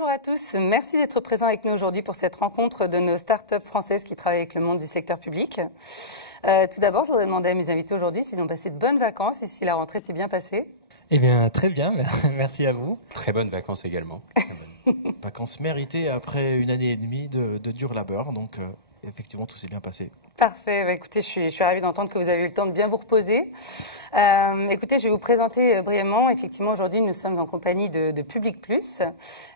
Bonjour à tous, merci d'être présents avec nous aujourd'hui pour cette rencontre de nos startups françaises qui travaillent avec le monde du secteur public. Tout d'abord, je voudrais demander à mes invités aujourd'hui s'ils ont passé de bonnes vacances et si la rentrée s'est bien passée. Eh bien, très bien, merci à vous. Très bonnes vacances également. Vacances méritées après une année et demie de dur labeur, donc effectivement tout s'est bien passé. Parfait. Bah, écoutez, je suis ravie d'entendre que vous avez eu le temps de bien vous reposer. Écoutez, je vais vous présenter brièvement. Effectivement, aujourd'hui, nous sommes en compagnie de Public Plus,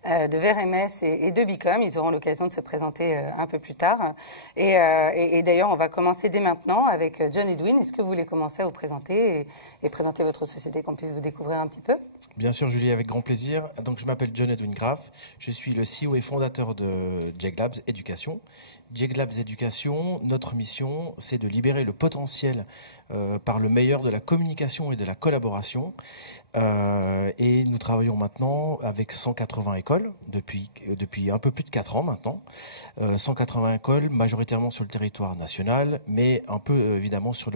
de VRMS et de Bicom. Ils auront l'occasion de se présenter un peu plus tard. Et d'ailleurs, on va commencer dès maintenant avec John Edwin. Est-ce que vous voulez commencer à vous présenter et présenter votre société, qu'on puisse vous découvrir un petit peu? Bien sûr, Julie, avec grand plaisir. Donc, je m'appelle John Edwin Graff. Je suis le CEO et fondateur de JEG-Labs Éducation. JEG-Labs Éducation, notre mission, c'est de libérer le potentiel par le meilleur de la communication et de la collaboration. Et nous travaillons maintenant avec 180 écoles depuis un peu plus de 4 ans maintenant. 180 écoles, majoritairement sur le territoire national, mais un peu évidemment sur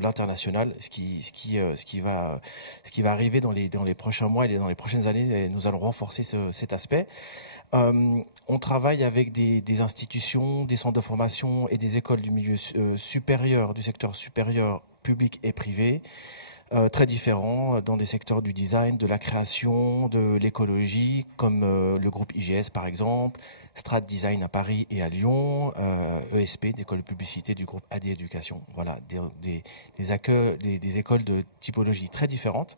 l'international, ce qui va arriver dans les prochains mois et dans les prochaines années. Et nous allons renforcer cet aspect. On travaille avec des institutions, des centres de formation et des écoles du milieu supérieur, du secteur supérieur, public et privé, très différents dans des secteurs du design, de la création, de l'écologie, comme le groupe IGS par exemple, Strat Design à Paris et à Lyon, ESP, d'école de publicité du groupe AD Éducation. Voilà, des écoles de typologie très différentes.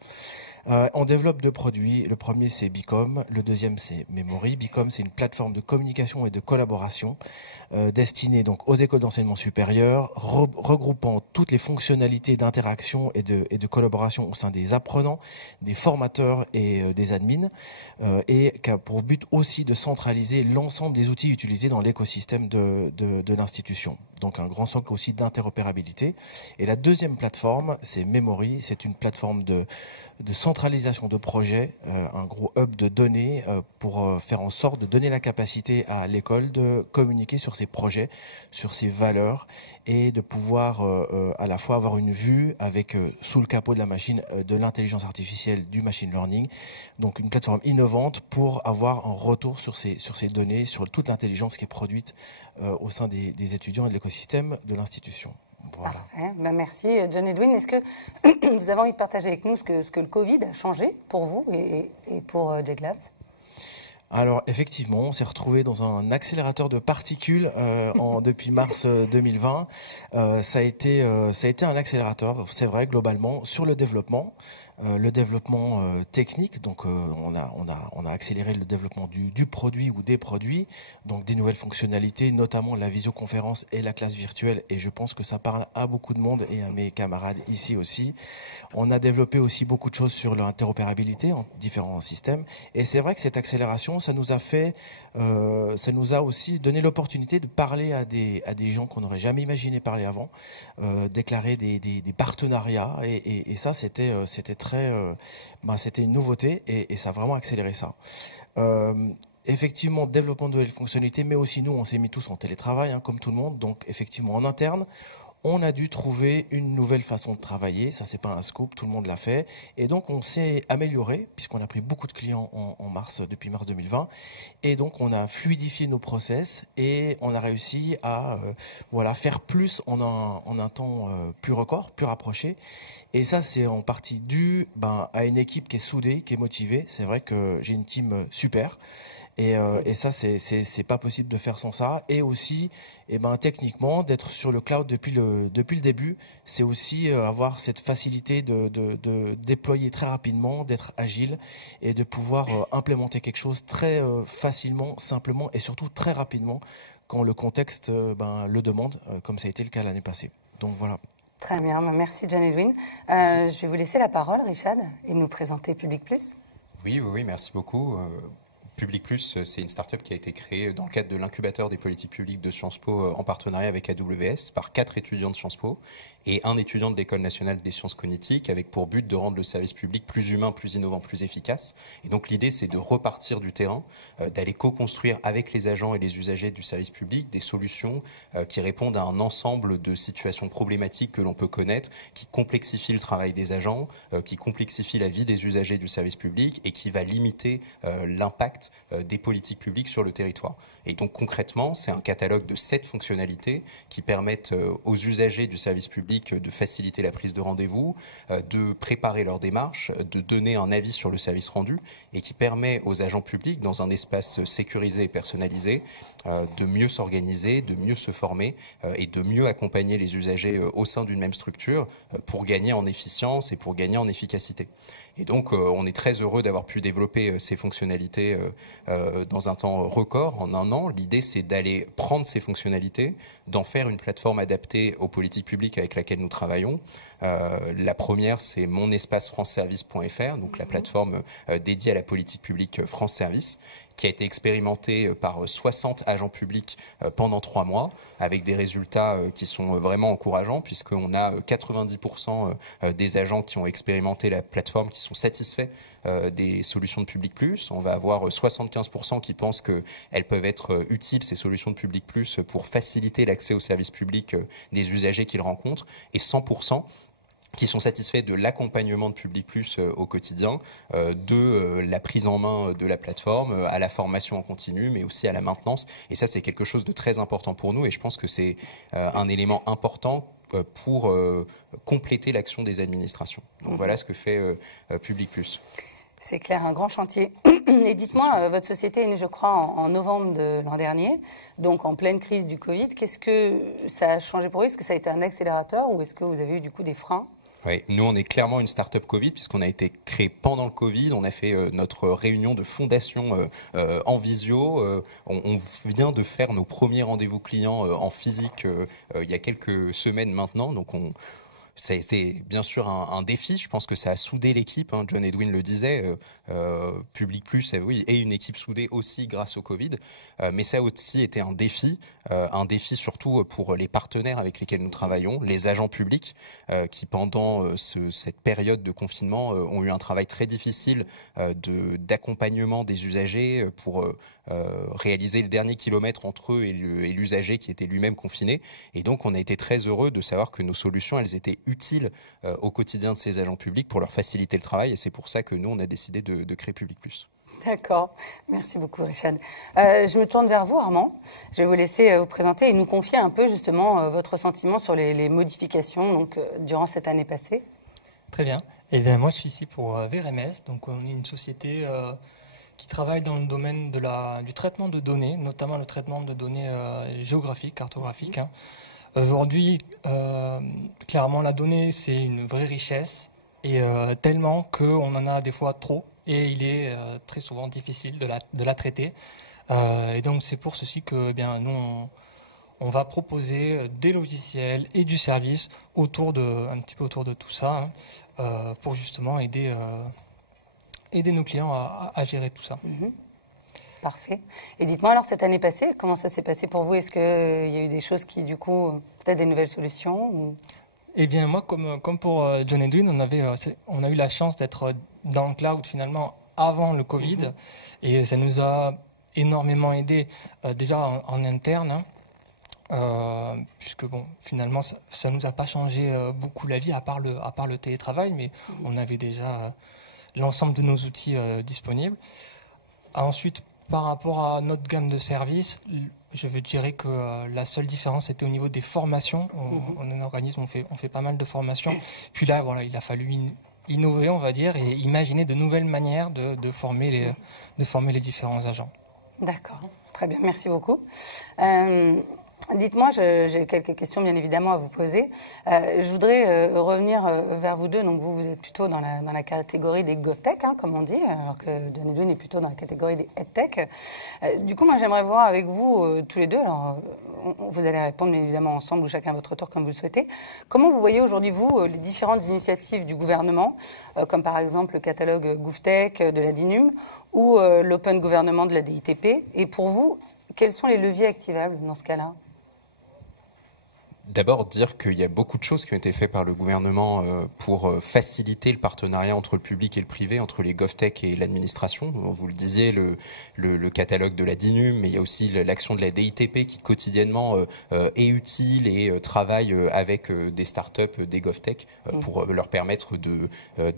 On développe 2 produits. Le premier, c'est Bicom. Le deuxième, c'est Memory. Bicom, c'est une plateforme de communication et de collaboration destinée donc aux écoles d'enseignement supérieur, regroupant toutes les fonctionnalités d'interaction et de collaboration au sein des apprenants, des formateurs et des admins, et qui a pour but aussi de centraliser l'ensemble des outils utilisés dans l'écosystème de l'institution. Donc un grand socle aussi d'interopérabilité. Et la deuxième plateforme, c'est Memory. C'est une plateforme de centralisation de projets, un gros hub de données pour faire en sorte de donner la capacité à l'école de communiquer sur ses projets, sur ses valeurs et de pouvoir à la fois avoir une vue avec sous le capot de la machine de l'intelligence artificielle, du machine learning. Donc une plateforme innovante pour avoir un retour sur ces données, sur toute l'intelligence qui est produite au sein des étudiants et de l'écosystème de l'institution. Voilà. Parfait. Ben, merci. John Edwin, est-ce que vous avez envie de partager avec nous ce que le Covid a changé pour vous et pour JEG-Labs? Alors effectivement, on s'est retrouvé dans un accélérateur de particules depuis mars 2020. Ça a été un accélérateur, c'est vrai, globalement, sur le développement technique. Donc on a accéléré le développement du produit ou des produits, donc des nouvelles fonctionnalités, notamment la visioconférence et la classe virtuelle. Et je pense que ça parle à beaucoup de monde et à mes camarades ici aussi. On a développé aussi beaucoup de choses sur l'interopérabilité en différents systèmes. Et c'est vrai que cette accélération, ça nous a aussi donné l'opportunité de parler à des gens qu'on n'aurait jamais imaginé parler avant, déclarer des partenariats et ça c'était une nouveauté et ça a vraiment accéléré ça. Effectivement, développement de nouvelles fonctionnalités, mais aussi nous on s'est mis tous en télétravail comme tout le monde, donc effectivement en interne on a dû trouver une nouvelle façon de travailler. Ça, c'est pas un scoop, tout le monde l'a fait. Et donc, on s'est amélioré, puisqu'on a pris beaucoup de clients depuis mars 2020. Et donc, on a fluidifié nos process et on a réussi à faire plus en un temps plus record, plus rapproché. Et ça, c'est en partie dû à une équipe qui est soudée, qui est motivée. C'est vrai que j'ai une team super. Et ça, c'est pas possible de faire sans ça. Et aussi, techniquement, d'être sur le cloud depuis le début, c'est aussi avoir cette facilité de déployer très rapidement, d'être agile et de pouvoir implémenter quelque chose très facilement, simplement et surtout très rapidement quand le contexte le demande, comme ça a été le cas l'année passée. Donc voilà. Très bien, merci John Edwin. Je vais vous laisser la parole, Richard, et nous présenter Public Plus. Oui, merci beaucoup. Public Plus, c'est une start-up qui a été créée dans le cadre de l'incubateur des politiques publiques de Sciences Po en partenariat avec AWS par 4 étudiants de Sciences Po et un étudiant de l'École nationale des sciences cognitives avec pour but de rendre le service public plus humain, plus innovant, plus efficace. Et donc l'idée, c'est de repartir du terrain, d'aller co-construire avec les agents et les usagers du service public des solutions qui répondent à un ensemble de situations problématiques que l'on peut connaître, qui complexifient le travail des agents, qui complexifient la vie des usagers du service public et qui va limiter l'impact l'impact des politiques publiques sur le territoire. Et donc concrètement, c'est un catalogue de 7 fonctionnalités qui permettent aux usagers du service public de faciliter la prise de rendez-vous, de préparer leur démarche, de donner un avis sur le service rendu et qui permet aux agents publics, dans un espace sécurisé et personnalisé, de mieux s'organiser, de mieux se former et de mieux accompagner les usagers au sein d'une même structure pour gagner en efficience et pour gagner en efficacité. Et donc, on est très heureux d'avoir pu développer ces fonctionnalités dans un temps record, en un an. L'idée, c'est d'aller prendre ces fonctionnalités, d'en faire une plateforme adaptée aux politiques publiques avec laquelle nous travaillons. La première, c'est monespace-franceservice.fr, donc la plateforme dédiée à la politique publique France Service, qui a été expérimentée par 60 agents publics pendant 3 mois, avec des résultats qui sont vraiment encourageants, puisqu'on a 90% des agents qui ont expérimenté la plateforme qui sont satisfaits des solutions de Public Plus. On va avoir 75% qui pensent qu'elles peuvent être utiles, ces solutions de Public Plus, pour faciliter l'accès aux services publics des usagers qu'ils rencontrent, et 100% qui sont satisfaits de l'accompagnement de Public Plus au quotidien, de la prise en main de la plateforme, à la formation en continu, mais aussi à la maintenance. Et ça, c'est quelque chose de très important pour nous et je pense que c'est un élément important pour compléter l'action des administrations. Donc voilà ce que fait Public Plus. C'est clair, un grand chantier. Et dites-moi, votre société est née, je crois, en novembre de l'an dernier, donc en pleine crise du Covid. Qu'est-ce que ça a changé pour vous? Est-ce que ça a été un accélérateur ou est-ce que vous avez eu du coup des freins? Oui, nous on est clairement une start-up Covid puisqu'on a été créé pendant le Covid. On a fait notre réunion de fondation en visio. On vient de faire nos premiers rendez-vous clients en physique il y a quelques semaines maintenant. Donc ça a été bien sûr un défi. Je pense que ça a soudé l'équipe. Hein. John Edwin le disait, Public Plus, oui, et une équipe soudée aussi grâce au Covid. Mais ça a aussi été un défi surtout pour les partenaires avec lesquels nous travaillons, les agents publics qui pendant cette période de confinement ont eu un travail très difficile d'accompagnement des usagers pour réaliser le dernier kilomètre entre eux et l'usager qui était lui-même confiné. Et donc on a été très heureux de savoir que nos solutions, elles étaient utiles au quotidien de ces agents publics pour leur faciliter le travail et c'est pour ça que nous on a décidé de créer Public Plus. D'accord, merci beaucoup Richard. Je me tourne vers vous Armand, je vais vous laisser vous présenter et nous confier un peu justement votre sentiment sur les modifications donc, durant cette année passée. Très bien, eh bien moi je suis ici pour VRMS, donc on est une société qui travaille dans le domaine du traitement de données, notamment le traitement de données géographiques, cartographiques. Hein. Aujourd'hui, clairement, la donnée, c'est une vraie richesse, et tellement qu'on en a des fois trop, et il est très souvent difficile de la traiter. Et donc, c'est pour ceci que nous, on va proposer des logiciels et du service un petit peu autour de tout ça, hein, pour justement aider nos clients à gérer tout ça. Mm-hmm. Parfait. Et dites-moi alors, cette année passée, comment ça s'est passé pour vous? Est-ce qu'il y a eu des choses qui, du coup, peut-être des nouvelles solutions ou... Eh bien, moi, comme pour John Edwin, on a eu la chance d'être dans le cloud finalement avant le Covid. Mm-hmm. Et ça nous a énormément aidé déjà en interne. Puisque bon, finalement, ça nous a pas changé beaucoup la vie à part le télétravail, mais on avait déjà l'ensemble de nos outils disponibles. Ensuite, par rapport à notre gamme de services, je dirais que la seule différence était au niveau des formations. On est un organisme, on fait pas mal de formations. Puis là, voilà, il a fallu innover, on va dire, et imaginer de nouvelles manières de former les différents agents. D'accord, très bien, merci beaucoup. Dites-moi, j'ai quelques questions bien évidemment à vous poser. Je voudrais revenir vers vous deux. Donc vous êtes plutôt dans la catégorie des GovTech, hein, comme on dit, alors que John Edwin est plutôt dans la catégorie des EdTech. Du coup, moi j'aimerais voir avec vous tous les deux, alors vous allez répondre bien évidemment ensemble ou chacun à votre tour comme vous le souhaitez. Comment vous voyez aujourd'hui, vous, les différentes initiatives du gouvernement, comme par exemple le catalogue GovTech de la DINUM ou l'Open Government de la DITP? Et pour vous, quels sont les leviers activables dans ce cas-là? D'abord, dire qu'il y a beaucoup de choses qui ont été faites par le gouvernement pour faciliter le partenariat entre le public et le privé, entre les GovTech et l'administration. Vous le disiez, le catalogue de la DINUM, mais il y a aussi l'action de la DITP qui quotidiennement est utile et travaille avec des startups, des GovTech, pour leur permettre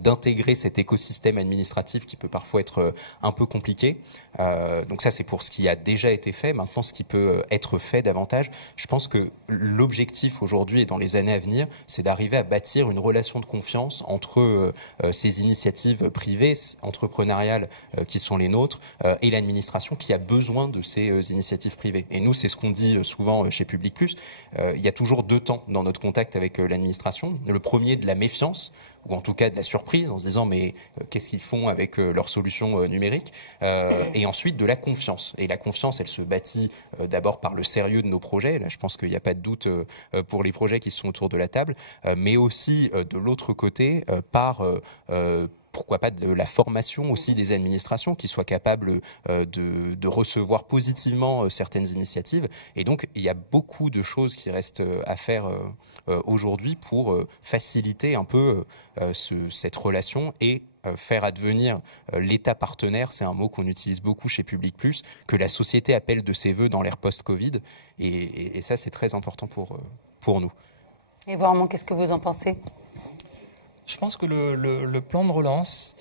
d'intégrer cet écosystème administratif qui peut parfois être un peu compliqué. Donc ça, c'est pour ce qui a déjà été fait. Maintenant, ce qui peut être fait davantage, je pense que l'objectif aujourd'hui et dans les années à venir, c'est d'arriver à bâtir une relation de confiance entre ces initiatives privées, entrepreneuriales qui sont les nôtres, et l'administration qui a besoin de ces initiatives privées. Et nous, c'est ce qu'on dit souvent chez Public Plus. Il y a toujours deux temps dans notre contact avec l'administration. Le premier, de la méfiance, ou en tout cas de la surprise, en se disant mais qu'est-ce qu'ils font avec leurs solutions numériques, et ensuite de la confiance. Et la confiance, elle se bâtit d'abord par le sérieux de nos projets. Là, je pense qu'il n'y a pas de doute pour les projets qui sont autour de la table, mais aussi de l'autre côté par pourquoi pas de la formation aussi des administrations qui soient capables de recevoir positivement certaines initiatives. Et donc, il y a beaucoup de choses qui restent à faire aujourd'hui pour faciliter un peu cette relation et faire advenir l'État partenaire, c'est un mot qu'on utilise beaucoup chez Public Plus, que la société appelle de ses voeux dans l'ère post-Covid. Et ça, c'est très important pour nous. Et vraiment, qu'est-ce que vous en pensez ? Je pense que le plan de relance,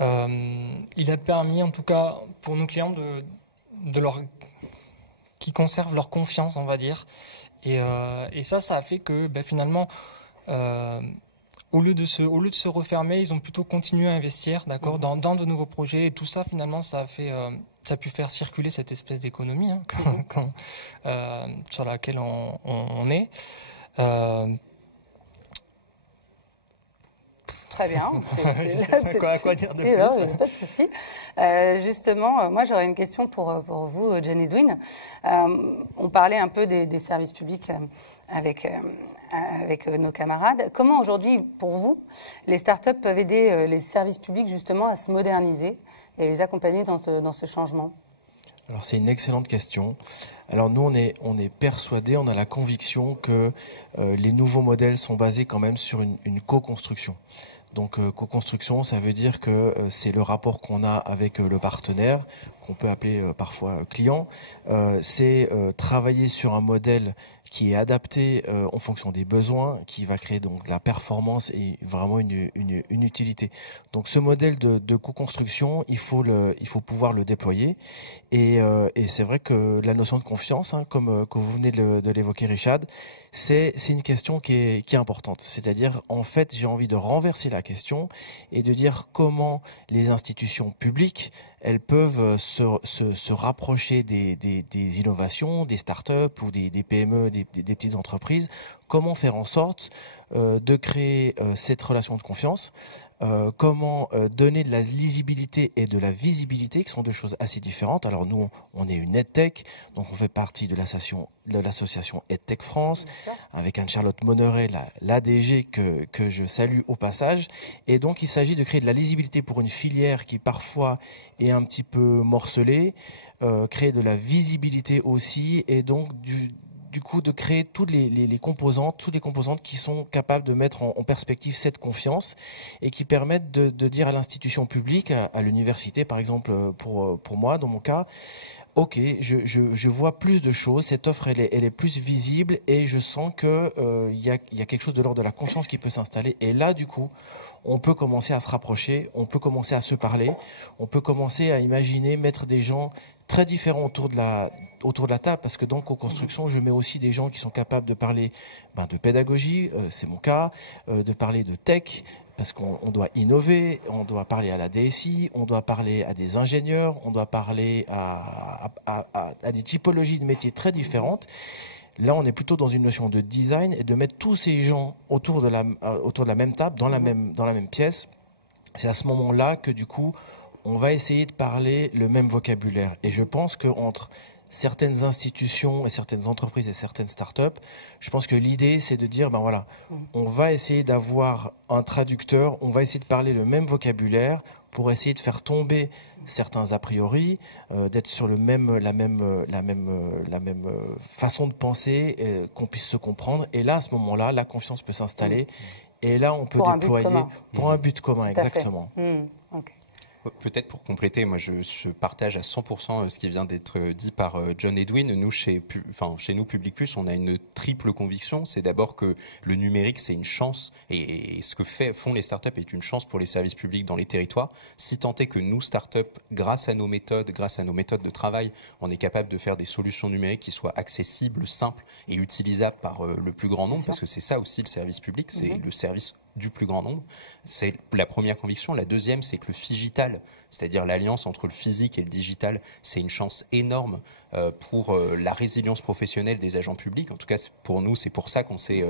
il a permis, en tout cas pour nos clients, qui conservent leur confiance, on va dire. Et ça a fait que finalement, au lieu de se refermer, ils ont plutôt continué à investir, d'accord, dans de nouveaux projets. Et tout ça, finalement, ça a pu faire circuler cette espèce d'économie sur laquelle on est. Très bien. Quoi dire de plus? Non, pas de souci. Justement, moi j'aurais une question pour vous, John Edwin. On parlait un peu des services publics avec nos camarades. Comment aujourd'hui, pour vous, les startups peuvent aider les services publics justement à se moderniser et les accompagner dans ce changement ? Alors c'est une excellente question. Alors nous on est persuadés, on a la conviction que les nouveaux modèles sont basés quand même sur une co-construction. Donc co-construction, ça veut dire que c'est le rapport qu'on a avec le partenaire, qu'on peut appeler parfois client. C'est travailler sur un modèle qui est adapté en fonction des besoins, qui va créer donc de la performance et vraiment une utilité. Donc ce modèle de co-construction, il faut pouvoir le déployer. Et c'est vrai que la notion de confiance, comme que vous venez de l'évoquer, Richard, c'est une question qui est importante. C'est-à-dire, en fait, j'ai envie de renverser la question et de dire comment les institutions publiques, elles peuvent se rapprocher des innovations, des startups ou des PME, des petites entreprises. Comment faire en sorte de créer cette relation de confiance, comment donner de la lisibilité et de la visibilité, qui sont deux choses assez différentes. Alors nous, on est une EdTech, donc on fait partie de l'association EdTech France, avec Anne-Charlotte Monneret, l'ADG que je salue au passage. Et donc il s'agit de créer de la lisibilité pour une filière qui parfois est un petit peu morcelée, créer de la visibilité aussi, et donc du coup de créer toutes les composantes, qui sont capables de mettre en perspective cette confiance et qui permettent de dire à l'institution publique, à l'université par exemple, pour moi dans mon cas, ok, je vois plus de choses, cette offre elle est plus visible et je sens que il y a quelque chose de l'ordre de la confiance qui peut s'installer, et là du coup on peut commencer à se rapprocher, on peut commencer à se parler, on peut commencer à imaginer mettre des gens très différents autour de la table, parce que dans co-construction, je mets aussi des gens qui sont capables de parler de pédagogie, c'est mon cas, de parler de tech, parce qu'on doit innover, on doit parler à la DSI, on doit parler à des ingénieurs, on doit parler à des typologies de métiers très différentes. Là, on est plutôt dans une notion de design et de mettre tous ces gens autour de la même table, dans la même pièce. C'est à ce moment-là que du coup, on va essayer de parler le même vocabulaire. Et je pense qu'entre certaines institutions et certaines entreprises et certaines startups, je pense que l'idée, c'est de dire, on va essayer d'avoir un traducteur, on va essayer de parler le même vocabulaire pour essayer de faire tomber certains a priori, d'être sur la même façon de penser, qu'on puisse se comprendre. Et là, à ce moment-là, la confiance peut s'installer. Et là, on peut déployer pour un but commun, exactement. Okay. Peut-être pour compléter, moi je partage à 100% ce qui vient d'être dit par John Edwin. Nous, chez nous, Public Plus, on a une triple conviction. C'est d'abord que le numérique, c'est une chance, et ce que font les startups est une chance pour les services publics dans les territoires. Si tant est que nous, startups, grâce à nos méthodes de travail, on est capable de faire des solutions numériques qui soient accessibles, simples et utilisables par le plus grand nombre, parce que c'est ça aussi le service public, c'est le service du plus grand nombre. C'est la première conviction. La deuxième, c'est que le phygital, c'est-à-dire l'alliance entre le physique et le digital, c'est une chance énorme pour la résilience professionnelle des agents publics. En tout cas, pour nous, c'est pour ça qu'on s'est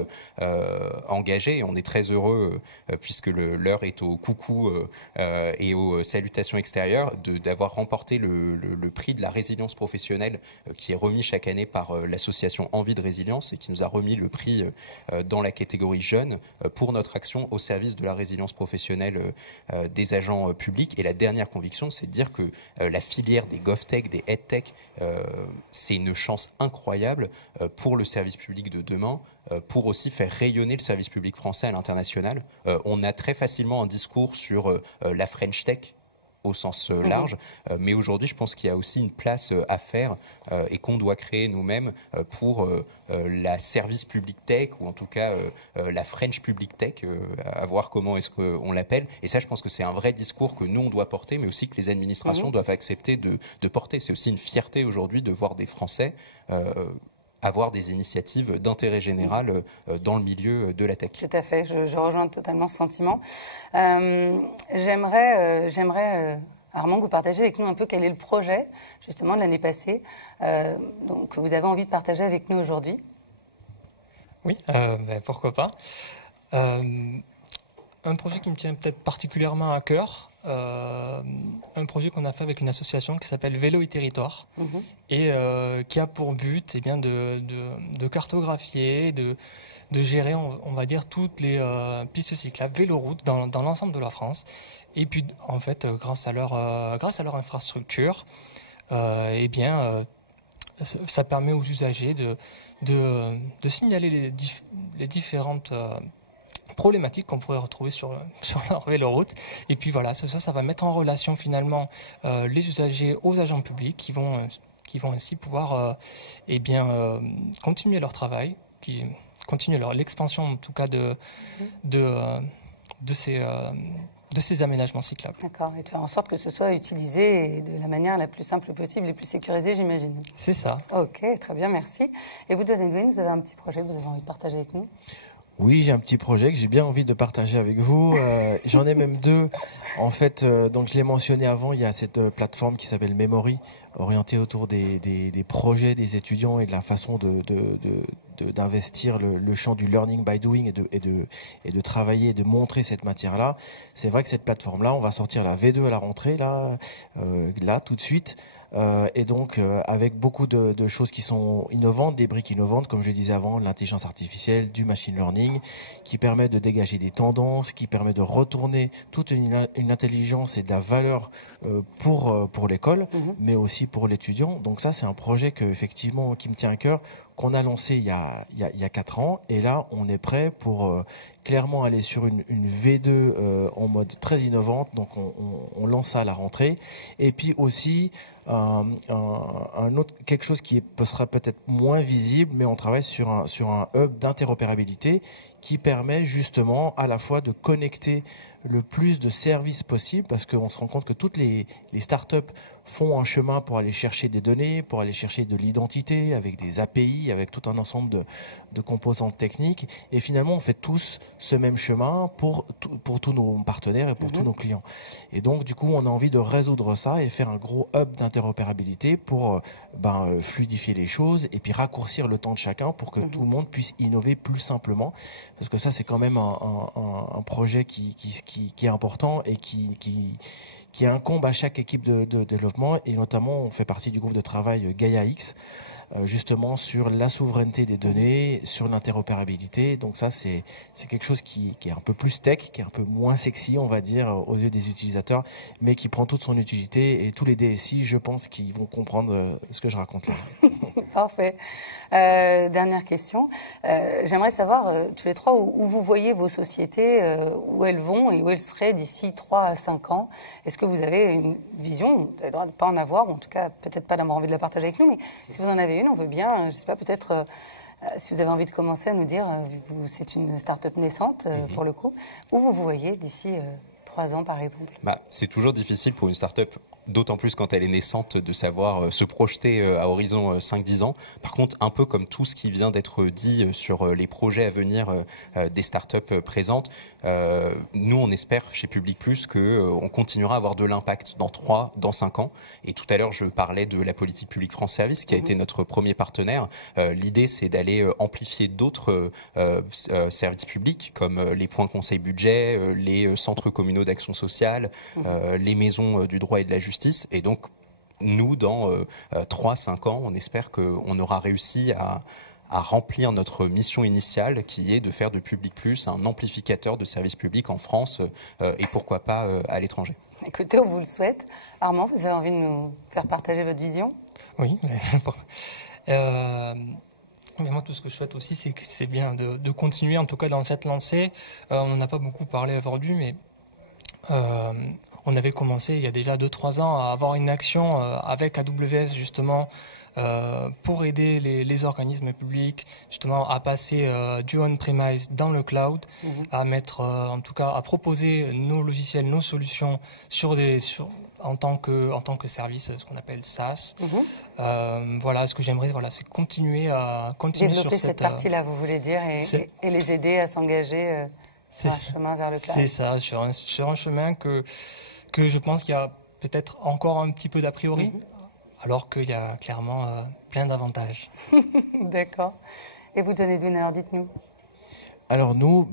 engagé. Et on est très heureux, puisque l'heure est au coucou et aux salutations extérieures, d'avoir remporté le prix de la résilience professionnelle qui est remis chaque année par l'association Envie de Résilience, et qui nous a remis le prix dans la catégorie jeunes pour notre action au service de la résilience professionnelle des agents publics. Et la dernière conviction, c'est de dire que la filière des GovTech, des EdTech, c'est une chance incroyable pour le service public de demain, pour aussi faire rayonner le service public français à l'international. On a très facilement un discours sur la French Tech au sens large, mais aujourd'hui, je pense qu'il y a aussi une place à faire et qu'on doit créer nous-mêmes pour la service public tech, ou en tout cas la French public tech, à voir comment est-ce qu'on l'appelle. Et ça, je pense que c'est un vrai discours que nous, on doit porter, mais aussi que les administrations doivent accepter de porter. C'est aussi une fierté aujourd'hui de voir des Français avoir des initiatives d'intérêt général dans le milieu de la tech. Tout à fait, je rejoins totalement ce sentiment. J'aimerais, Armand, que vous partagiez avec nous un peu quel est le projet, justement, de l'année passée, donc, que vous avez envie de partager avec nous aujourd'hui. Oui, pourquoi pas. Un projet qui me tient peut-être particulièrement à cœur, un projet qu'on a fait avec une association qui s'appelle Vélo et Territoire, et qui a pour but de cartographier, de gérer, on va dire, toutes les pistes cyclables, véloroutes dans l'ensemble de la France. Et puis, en fait, grâce à leur infrastructure, ça permet aux usagers de signaler les différentes problématiques qu'on pourrait retrouver sur leur véloroute. Et puis voilà, ça va mettre en relation finalement les usagers aux agents publics qui vont ainsi pouvoir continuer leur travail, continuer l'expansion en tout cas de ces aménagements cyclables. D'accord, et de faire en sorte que ce soit utilisé de la manière la plus simple possible et plus sécurisée, j'imagine. C'est ça. Ok, très bien, merci. Et vous, John Edwin, vous avez un petit projet que vous avez envie de partager avec nous ? Oui, j'ai un petit projet que j'ai bien envie de partager avec vous. J'en ai même deux. En fait, donc je l'ai mentionné avant, il y a cette plateforme qui s'appelle Memory, orientée autour des projets des étudiants et de la façon d'investir le champ du learning by doing et de travailler et de montrer cette matière-là. C'est vrai que cette plateforme-là, on va sortir la V2 à la rentrée, là tout de suite. Et donc avec beaucoup de choses qui sont innovantes, des briques innovantes, comme je le disais avant, l'intelligence artificielle, du machine learning, qui permet de dégager des tendances, qui permet de retourner toute une intelligence et de la valeur pour l'école, mais aussi pour l'étudiant. Donc ça, c'est un projet effectivement qui me tient à cœur, qu'on a lancé il y a 4 ans, et là on est prêt pour clairement aller sur une V2 en mode très innovante. Donc on lance ça à la rentrée. Et puis aussi quelque chose qui sera peut-être moins visible, mais on travaille sur un hub d'interopérabilité qui permet justement à la fois de connecter le plus de services possible, parce qu'on se rend compte que toutes les startups font un chemin pour aller chercher des données, pour aller chercher de l'identité, avec des API, avec tout un ensemble de composantes techniques. Et finalement, on fait tous ce même chemin pour tous nos partenaires et pour tous nos clients. Et donc, du coup, on a envie de résoudre ça et faire un gros hub d'interopérabilité pour fluidifier les choses et puis raccourcir le temps de chacun pour que tout le monde puisse innover plus simplement. Parce que ça, c'est quand même un projet qui est important et qui incombe à chaque équipe de développement, et notamment on fait partie du groupe de travail Gaia X justement sur la souveraineté des données, sur l'interopérabilité. Donc ça, c'est quelque chose qui est un peu plus tech, qui est un peu moins sexy, on va dire, aux yeux des utilisateurs, mais qui prend toute son utilité. Et tous les DSI, je pense, qu'ils vont comprendre ce que je raconte là. Parfait. Dernière question. J'aimerais savoir, tous les trois, où vous voyez vos sociétés, où elles vont et où elles seraient d'ici 3 à 5 ans. Est-ce que vous avez une vision? Vous avez le droit de ne pas en avoir, ou en tout cas, peut-être pas d'avoir envie de la partager avec nous, mais si vous en avez une, on veut bien, je ne sais pas, peut-être, si vous avez envie de commencer à nous dire, vu que c'est une start-up naissante, pour le coup, où vous vous voyez d'ici 3 ans, par exemple? C'est toujours difficile pour une start-up, d'autant plus quand elle est naissante, de savoir se projeter à horizon 5-10 ans. Par contre, un peu comme tout ce qui vient d'être dit sur les projets à venir des start-up présentes, nous, on espère chez Public Plus qu'on continuera à avoir de l'impact dans 3, dans 5 ans. Et tout à l'heure, je parlais de la politique publique France Service, qui a été notre premier partenaire. L'idée, c'est d'aller amplifier d'autres services publics, comme les points conseil budget, les centres communaux d'action sociale, les maisons du droit et de la justice. Et donc, nous, dans 3-5 ans, on espère qu'on aura réussi à remplir notre mission initiale, qui est de faire de Public Plus un amplificateur de services publics en France et pourquoi pas à l'étranger. Écoutez, on vous le souhaite. Armand, vous avez envie de nous faire partager votre vision? Oui, mais moi, tout ce que je souhaite aussi, c'est bien de continuer, en tout cas dans cette lancée. On n'en a pas beaucoup parlé aujourd'hui, mais on avait commencé il y a déjà 2-3 ans à avoir une action avec AWS justement pour aider les organismes publics justement à passer du on-premise dans le cloud, à mettre en tout cas à proposer nos logiciels, nos solutions en tant que service, ce qu'on appelle SaaS. Voilà, ce que j'aimerais, c'est continuer développer sur cette partie-là, vous voulez dire, et les aider à s'engager sur un chemin vers le cloud. C'est ça, sur un chemin que je pense qu'il y a peut-être encore un petit peu d'a priori, alors qu'il y a clairement plein d'avantages. D'accord. Et vous, John Edwin, alors dites-nous. Alors nous,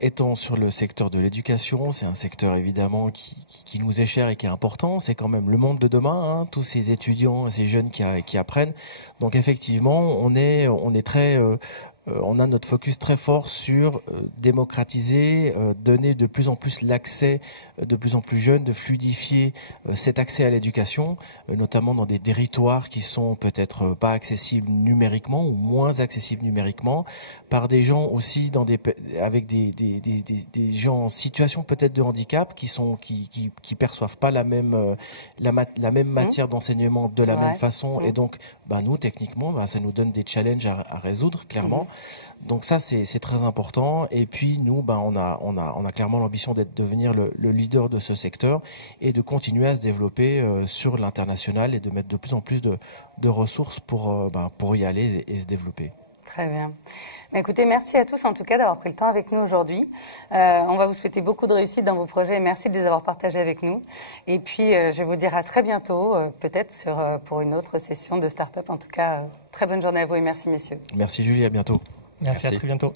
étant sur le secteur de l'éducation, c'est un secteur évidemment qui nous est cher et qui est important. C'est quand même le monde de demain, tous ces étudiants, ces jeunes qui apprennent. Donc effectivement, on a notre focus très fort sur démocratiser, donner de plus en plus l'accès de plus en plus jeunes, de fluidifier cet accès à l'éducation, notamment dans des territoires qui sont peut-être pas accessibles numériquement ou moins accessibles numériquement, par des gens aussi avec des gens en situation peut-être de handicap qui perçoivent pas la même matière d'enseignement de la même façon. Et donc nous techniquement ça nous donne des challenges à résoudre clairement. Donc ça c'est très important. Et puis nous on a clairement l'ambition de devenir le leader de ce secteur et de continuer à se développer sur l'international et de mettre de plus en plus de ressources pour y aller et se développer. Très bien. Écoutez, merci à tous en tout cas d'avoir pris le temps avec nous aujourd'hui. On va vous souhaiter beaucoup de réussite dans vos projets et merci de les avoir partagés avec nous. Et puis, je vais vous dire à très bientôt, peut-être pour une autre session de Startup. En tout cas, très bonne journée à vous et merci messieurs. Merci Julie, à bientôt. Merci. À très bientôt.